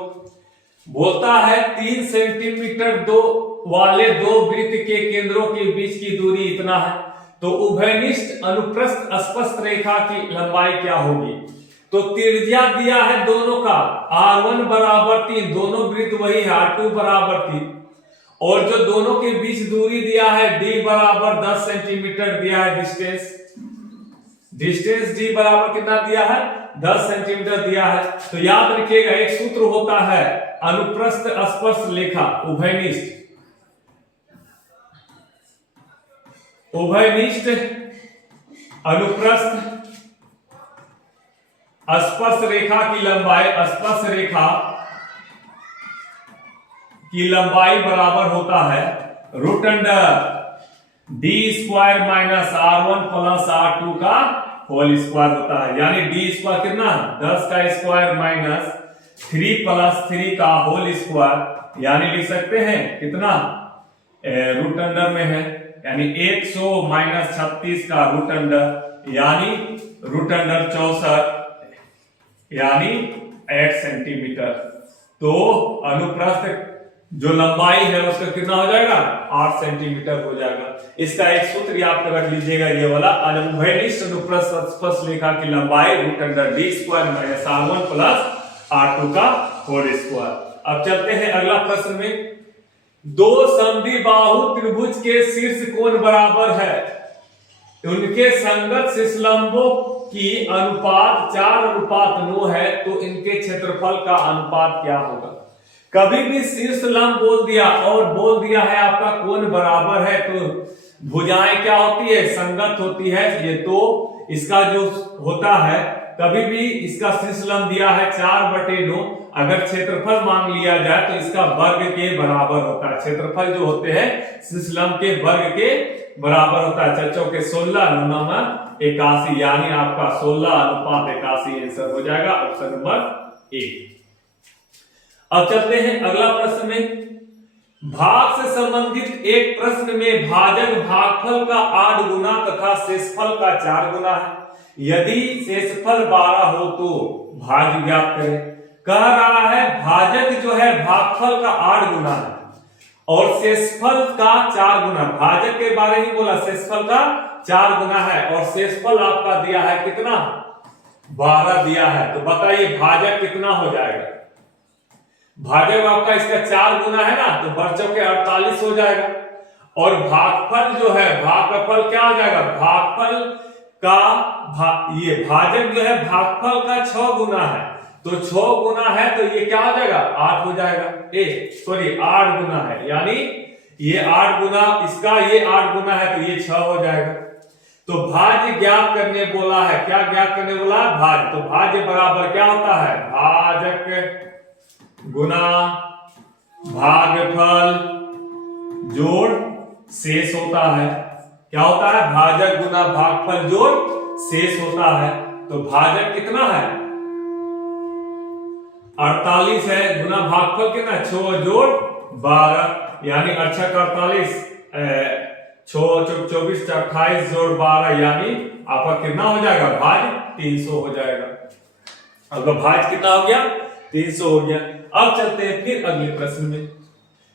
बोलता है 3 सेंटीमीटर वाले दो वृत्त के केंद्रों के बीच की दूरी इतना है, तो उभयनिष्ठ अनुप्रस्थ स्पर्श रेखा की लंबाई क्या होगी? तो त्रिज्या दिया है दोनों का, R1 बराबर 3, दोनों वृत्त वही है, R2 बराबर 3, और जो दोनों के बीच दूरी दिया है D बराबर 10 सेंटीमीटर दिया है डिस्टेंस D बराबर कितना दिया है? 10 सेंटीमीटर दिया है। तो याद रखिएगा एक सूत्र होता है अनुप्रस्थ स्पर्श रेखा उभयनिष्ठ अनुप्रस्थ स्पर्श रेखा की लंबाई बराबर होता है root under d square minus R1 plus R2 का होल स्क्वायर होता है। यानी डी स्क्वायर कितना? 10 का स्क्वायर माइनस 3 प्लस 3 का होल स्क्वायर, यानी लिख सकते हैं कितना? रूट अंडर में है, यानी 100 माइनस 36 का रूट अंडर, यानी रूट अंडर 64, यानी 8 सेंटीमीटर। तो अनुप्रस्थ जो लंबाई है उसका कितना हो जाएगा? 8 सेंटीमीटर हो जाएगा। इसका एक सूत्र याद कर रख लीजिएगा, ये वाला उभयनिष्ठ अनुप्रस्थ स्पर्श रेखा की लंबाई root under d square minus R1 plus R2 का होल स्क्वायर। अब चलते हैं अगला प्रश्न में। दो समद्विबाहु त्रिभुज के शीर्ष कोण बराबर है, उनके संगत शीर्षलंबों की अनुपात 4:9 है, तो इनके क्षेत्रफल का अनुपात क्या होगा? कभी भी शीर्ष लंब बोल दिया और बोल दिया है आपका कोण बराबर है, तो भुजाएं क्या होती है? संगत होती है। ये तो इसका जो होता है, कभी भी इसका शीर्ष लंब दिया है 4/9, अगर क्षेत्रफल मांग लिया जाए तो इसका वर्ग के बराबर होता है। क्षेत्रफल जो होते हैं शीर्ष लंब के वर्ग के बराबर होता है। चौचौ के 16 9 81, यानी आपका 16:81 आंसर हो जाएगा, ऑप्शन नंबर 1। अब चलते हैं अगला प्रश्न में। भाग से संबंधित एक प्रश्न में भाजक भागफल का 8 गुना तथा शेषफल का 4 गुना है। यदि शेषफल 12 हो तो भाज्य ज्ञात करें। कह रहा है भाजक जो है भागफल का 8 गुना है और शेषफल का 4 गुना। भाजक के बारे ही बोला, शेषफल का 4 गुना है और शेषफल आपका दिया है कितना? 12 दिया है। तो बताइए भाजक कितना हो जाएगा? भाजक आपका इसका 4 गुना है ना, तो बच्चों के 48 हो जाएगा। और भागफल जो है, भागफल क्या हो जाएगा? भागफल का ये भाजक जो है भागफल का 6 गुना है, तो 6 गुना है तो ये क्या हो जाएगा? 8 हो जाएगा। 8 गुना है, यानी ये 8 गुना इसका, ये 8 गुना है तो ये 6 हो जाएगा। तो भाज्य ज्ञात करने बोला है, क्या ज्ञात करने बोला है? भाज्य। तो भाज्य बराबर क्या होता है? भाजक गुना भागफल जोड़ शेष होता है। क्या होता है? भाजक गुना भागफल जोड़ शेष होता है। तो भाजक कितना है? 48 है, गुना भागफल कितना? 6 जोड़ 12, यानी 8 का 48, 6 24 28 जोड़ 12, यानी आपका कितना हो जाएगा? भाज 300 हो जाएगा। अब भाज कितना हो गया? 300 हो गया। अब चलते हैं फिर अगले प्रश्न में।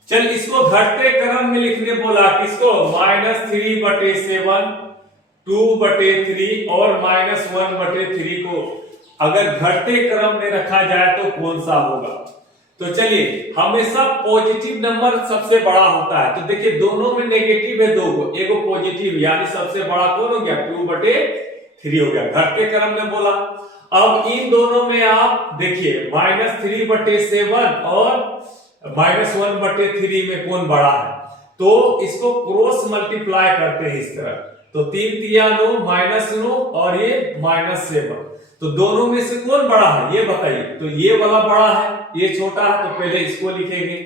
चल इसको घटते क्रम में लिखने बोला, किसको? -3/7, 2/3 और -1/3 को अगर घटते क्रम में रखा जाए तो कौन सा होगा? तो चलिए, हमेशा पॉजिटिव नंबर सबसे बड़ा होता है। तो देखिए दोनों में नेगेटिव है 2 को, एगो पॉजिटिव, यानी सबसे बड़ा कौन हो गया? 2/3 हो गया। घटते क्रम में बोला। अब इन दोनों में आप देखिए -3/7 और -1/3 में कौन बड़ा है? तो इसको क्रॉस मल्टीप्लाई करते हैं इस तरह। तो 3 तिया 9 -9 और ये -7, तो दोनों में से कौन बड़ा है ये बताइए। तो ये वाला बड़ा है, ये छोटा है, तो पहले इसको लिखेंगे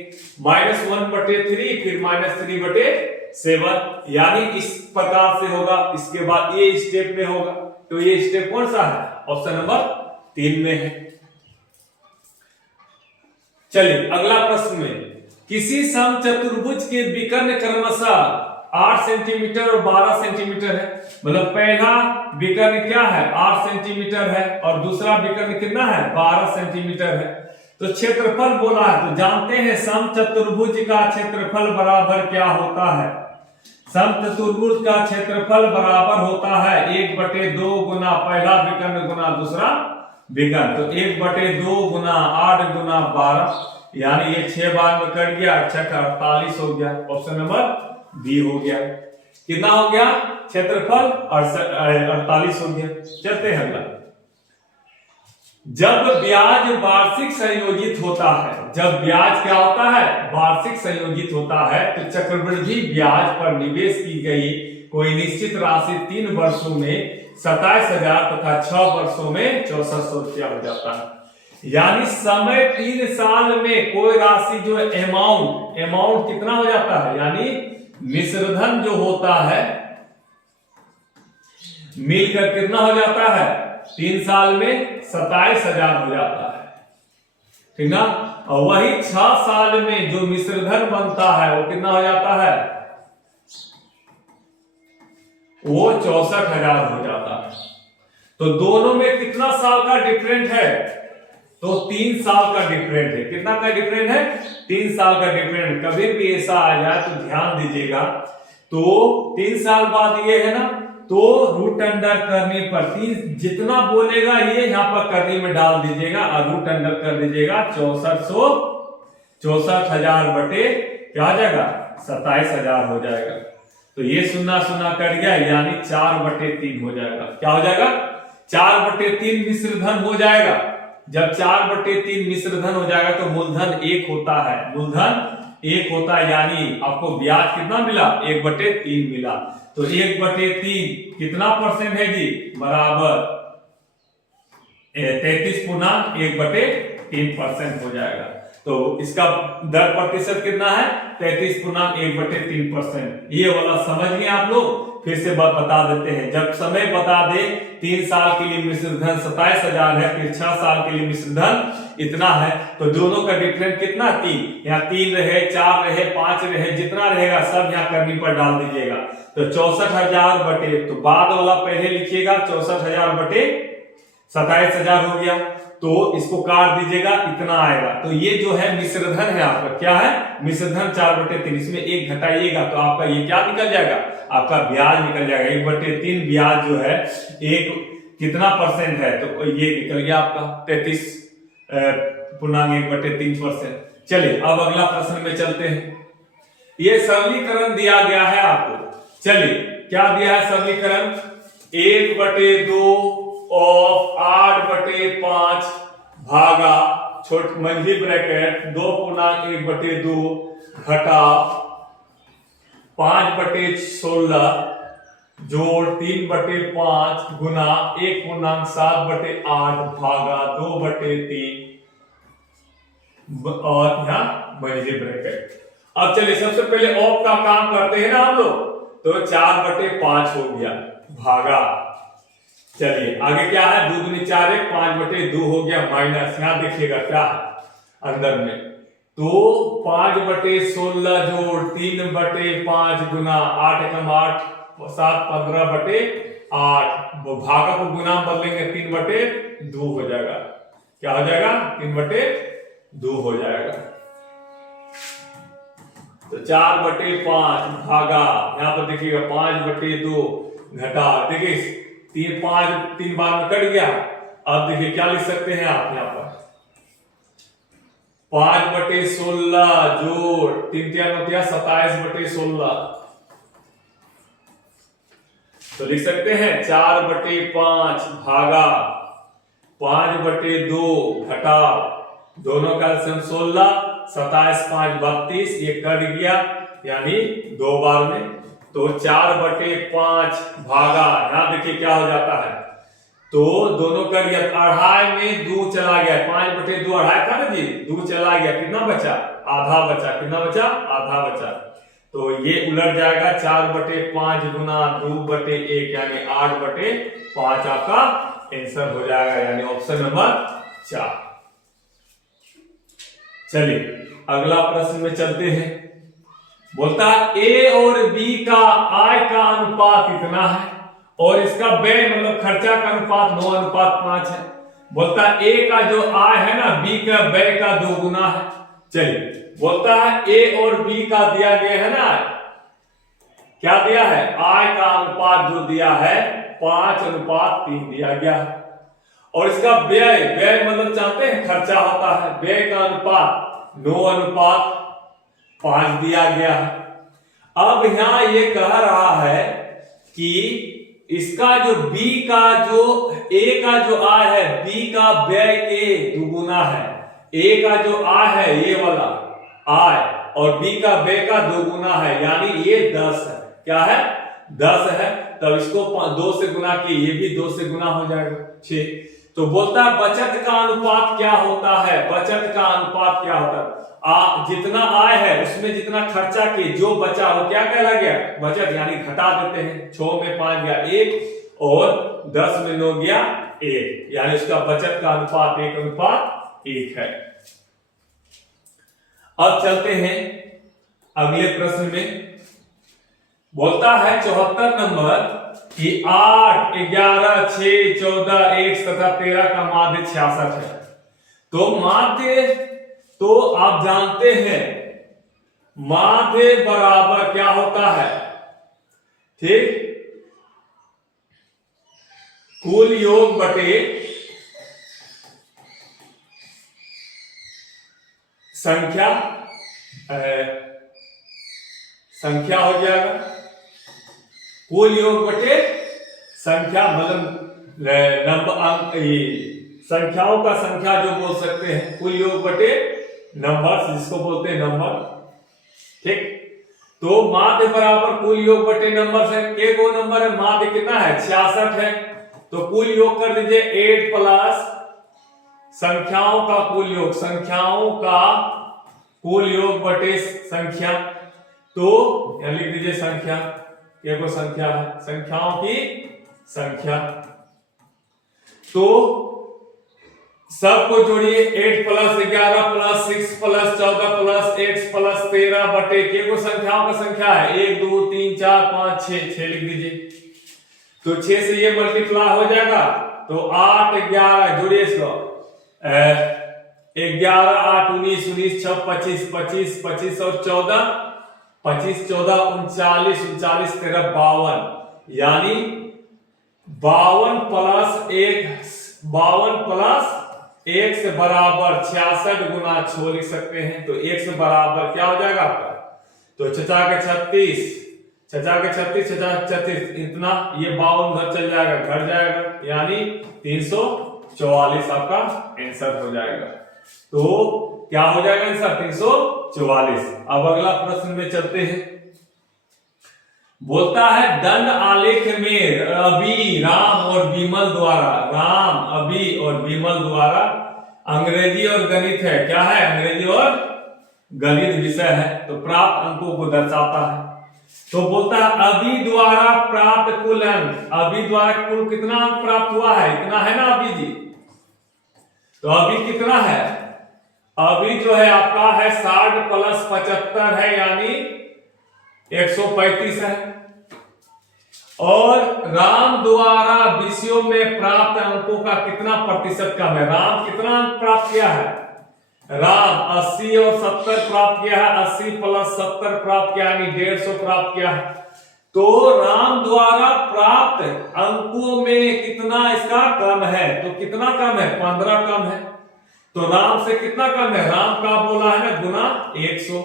-1/3 फिर -3/7, यानी इस प्रकार से होगा। इसके बाद ये स्टेप में होगा, तो ये स्टेप कौन सा है? ऑप्शन नंबर 3 में है। चलिए अगला प्रश्न में, किसी समचतुर्भुज के विकर्ण क्रमशः 8 सेंटीमीटर और 12 सेंटीमीटर है। मतलब पहला विकर्ण क्या है? 8 सेंटीमीटर है और दूसरा विकर्ण कितना है? 12 सेंटीमीटर है। तो क्षेत्रफल बोला है, तो जानते हैं समचतुर्भुज का क्षेत्रफल बराबर क्या होता है? समचतुर्भुज का क्षेत्रफल बराबर होता है 1/2 गुना पहला विकर्ण गुना दूसरा विकर्ण। तो 1/2 गुना 8 गुना 12, यानी ये 6 बार में कट गया, 48 हो गया। ऑप्शन नंबर बी हो गया। कितना हो गया क्षेत्रफल? 48 हो गया। चलते हैं अगला। जब ब्याज वार्षिक संयोजित होता है, जब ब्याज क्या होता है? वार्षिक संयोजित होता है, तो चक्रवृद्धि ब्याज पर निवेश की गई कोई निश्चित राशि 3 वर्षों में 27,000 तथा 6 वर्षों में 6400 रुपया हो जाता है। यानी समय 3 साल में कोई राशि जो अमाउंट कितना हो जाता है? यानी मिश्रधन जो होता है मिलकर कितना हो जाता है? 3 साल में 27,000 हो जाता है, ठीक ना। और वही 6 साल में जो मिश्रधन बनता है वो कितना हो जाता है? वो 64,000 हो जाता है। तो दोनों में कितना साल का डिफरेंट है? तो 3 साल का डिफरेंट है। कितना का डिफरेंट है? 3 साल का डिफरेंट। कभी भी ऐसा आ जाए तो ध्यान दीजिएगा। तो 3 साल बाद ये है ना, तो रूट अंडर करने पर 3 जितना बोलेगा ये यहाँ पर करने में डाल दीजिएगा और रूट अंडर कर दीजिएगा 64,000 बटे क्या आ जाएगा? 27,000 हो जाएगा। तो ये सुना कट गया, यानी 4/3 हो जाएगा। क्या हो जाएगा? 4/3 मिश्रधन हो जाएगा। जब 4/3 मिश्रधन हो जाएगा तो मूलधन 1 होता है, मूलधन 1 होता है, यानी आपको ब्याज कितना मिला? 1/3 मिला। तो 1/3 कितना परसेंट है जी? बराबर 33.1/3% हो जाएगा। तो इसका दर प्रतिशत कितना है? 33.1/3%। ये वाला समझ गए आप लोग? फिर से बता देते हैं। जब समय बता दे 3 साल के लिए मिश्रधन 27,000 है, फिर 6 साल के लिए मिश्रधन इतना है, तो दोनों का डिफरेंस कितना? 3। यहाँ 3 रहे, 4 रहे, 5 रहे, जितना रहेगा सब यहाँ करनी पर डाल दीजिएगा। तो 64,000 बटे, तो बाद वाला पहले लिखिएगा, 64,000 बटे 27,000 हो गया। तो इसको काट दीजिएगा, इतना आएगा। तो ये जो है मिश्रधन है आपका, क्या है? मिश्रधन 4/3। इसमें 1 घटाइएगा तो आपका ये क्या निकल जाएगा? आपका ब्याज निकल जाएगा। 1/3 ब्याज जो है एक कितना परसेंट है? तो ये निकल गया आपका 33.1/3%। चलिए अब अगला प्रश्न में चलते हैं। ये सरलीकरण दिया गया है आपको। चलिए क्या दिया है सरलीकरण? 1/2 ऑफ 8/5 भागा छोट मंझली ब्रैकेट 2.1/2 घटा 5/16 जोड़ 3/5 गुना 1.7/8 भागा 2/3 और यहाँ मंझली ब्रैकेट। अब चलिए सबसे पहले ऑफ का काम करते हैं ना हम लोग। तो 4/5 हो गया भागा, चलिए आगे क्या है? 2 दूनी 4 1 5/2 हो गया माइनस, यहां देखिएगा क्या है अंदर में। तो 5/16 जोड़ 3/5 गुना 8 एकम 8 7 15/8 भागा को गुना बदलेंगे 3/2 हो जाएगा। क्या हो जाएगा? 3/2 हो जाएगा। तो 4/5 भागा, यहां पर देखिएगा 5/2 घटा, देखिए 3 बार में कट गया। अब देखिए क्या लिख सकते हैं आप यहां पर? 5/16 जोड़ 3 3 27/16। तो लिख सकते हैं 4/5 भागा 5/2 घटा, दोनों का एलसीएम 16, 27 5 32, ये कट गया यानी 2 बार में। तो 4/5 भागा, यहां देखिए क्या हो जाता है? तो दोनों कर गया, अढ़ाई में 2 चला गया, 5/2 अढ़ाई था ना जी, 2 चला गया, कितना बचा? आधा बचा। कितना बचा? आधा बचा। तो ये उलट जाएगा, 4/5 गुना 2/1 यानी 8/5 आपका आंसर हो जाएगा, यानी ऑप्शन नंबर 4। चलिए अगला प्रश्न में चलते हैं। बोलता है ए और बी का आय का अनुपात कितना है और इसका व्यय मतलब खर्चा का अनुपात 9:5 है। बोलता है ए का जो आय है ना, बी का व्यय का 2 गुना है। चलिए बोलता है ए और बी का दिया गया है ना क्या दिया है, आय का अनुपात जो दिया है 5:3 दिया गया है। और इसका व्यय, व्यय मतलब जानते हैं खर्चा होता है, व्यय का अनुपात 9:5 दिया गया है। अब यहां ये कह रहा है कि इसका जो बी का जो ए का जो आय है बी का व्यय के दुगुना है, ए का जो आय है ये वाला आय और बी का व्यय का दोगुना है, यानी ये 10 है। क्या है, 10 है। तब इसको 2 से गुना किए, ये भी 2 से गुना हो जाएगा 6। तो बोलता है बचत का अनुपात क्या होता है, बचत का अनुपात क्या होता है, जितना आय है उसमें जितना खर्चा किए जो बचा वो क्या कहला गया, बचत, यानी घटा देते हैं। 6 में 5 गया 1 और 10 में 9 गया 1, यानी उसका बचत का अनुपात 1:1 है। अब चलते हैं अगले प्रश्न में। बोलता है 74 नंबर कि 8, 11, 6, 14, 1 तथा 13 का माध्य 66 है। तो माध्य तो आप जानते हैं माध्य बराबर क्या होता है, ठीक, कुल योग बटे संख्या, संख्या हो जाएगा, कुल योग बटे संख्या, मतलब नंबर अंक, संख्याओं का संख्या जो बोल सकते हैं, कुल योग बटे नंबर जिसको बोलते हैं नंबर, ठीक। तो माध्य बराबर कुल योग बटे नंबर से, के को नंबर है, माध्य कितना है 66 है। तो कुल योग कर दीजिए 8 प्लस संख्याओं का कुल योग, संख्याओं का कुल योग बटे संख्या। तो यहां लिख दीजिए संख्या, ये को संख्या है, संख्याओं की संख्या। तो सबको जोड़िए, 8 plus 11 plus 6 plus 14 plus 8 plus 13 बटे के को संख्याओं का संख्या है 1 2 3 4 5 6 लिख दीजिए। तो 6 से ये मल्टीप्लाई हो जाएगा, तो 8 11 जोड़िए इसको, 11 8 19 19 6 25 25 25 और 14 25 14 39 39 13 52, यानी 52 प्लस 1 से बराबर 66 गुना 6 लिख सकते हैं। तो 1 से बराबर क्या हो जाएगा आपका, तो 6 के 36 इतना, ये 52 उधर चल जाएगा, घट जाएगा, यानी 344 आपका आंसर हो जाएगा। तो क्या हो जाएगा आंसर 344। अब अगला प्रश्न में चलते हैं। बोलता है दंड आलेख में अभी, राम और विमल द्वारा अंग्रेजी और गणित है, क्या है, अंग्रेजी और गणित विषय है, तो प्राप्त अंकों को दर्शाता है। तो बोलता है अभी द्वारा प्राप्त कुल अंक, अभी द्वारा कुल कितना अंक प्राप्त हुआ है, इतना है ना अभी जी। तो अभी कितना है, अभी जो है आपका है 60 प्लस 75 है, यानी 135 है। और राम द्वारा विषयों में प्राप्त अंकों का कितना प्रतिशत कम है, राम कितना अंक प्राप्त किया है, राम 80 और 70 प्राप्त किया है, 80 प्लस 70 प्राप्त किया, यानी 150 प्राप्त किया है। तो राम द्वारा प्राप्त अंकों में कितना इसका कम है, तो कितना कम है, 15 कम है। तो राम से कितना कम है, राम का बोला है ना गुना 100,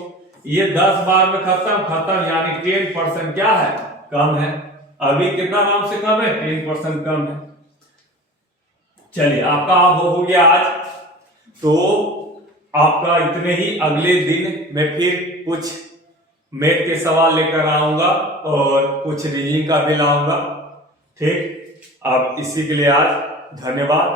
ये 10 बार में खत्म, यानी 10% क्या है, कम है। अभी कितना राम से कम है, 10% कम है। चलिए आपका हो गया आज। तो आपका इतने ही, अगले दिन मैं फिर कुछ मैथ के सवाल लेकर आऊंगा और कुछ रीजनिंग का भी लाऊंगा, ठीक। अब इसी के लिए आज धन्यवाद।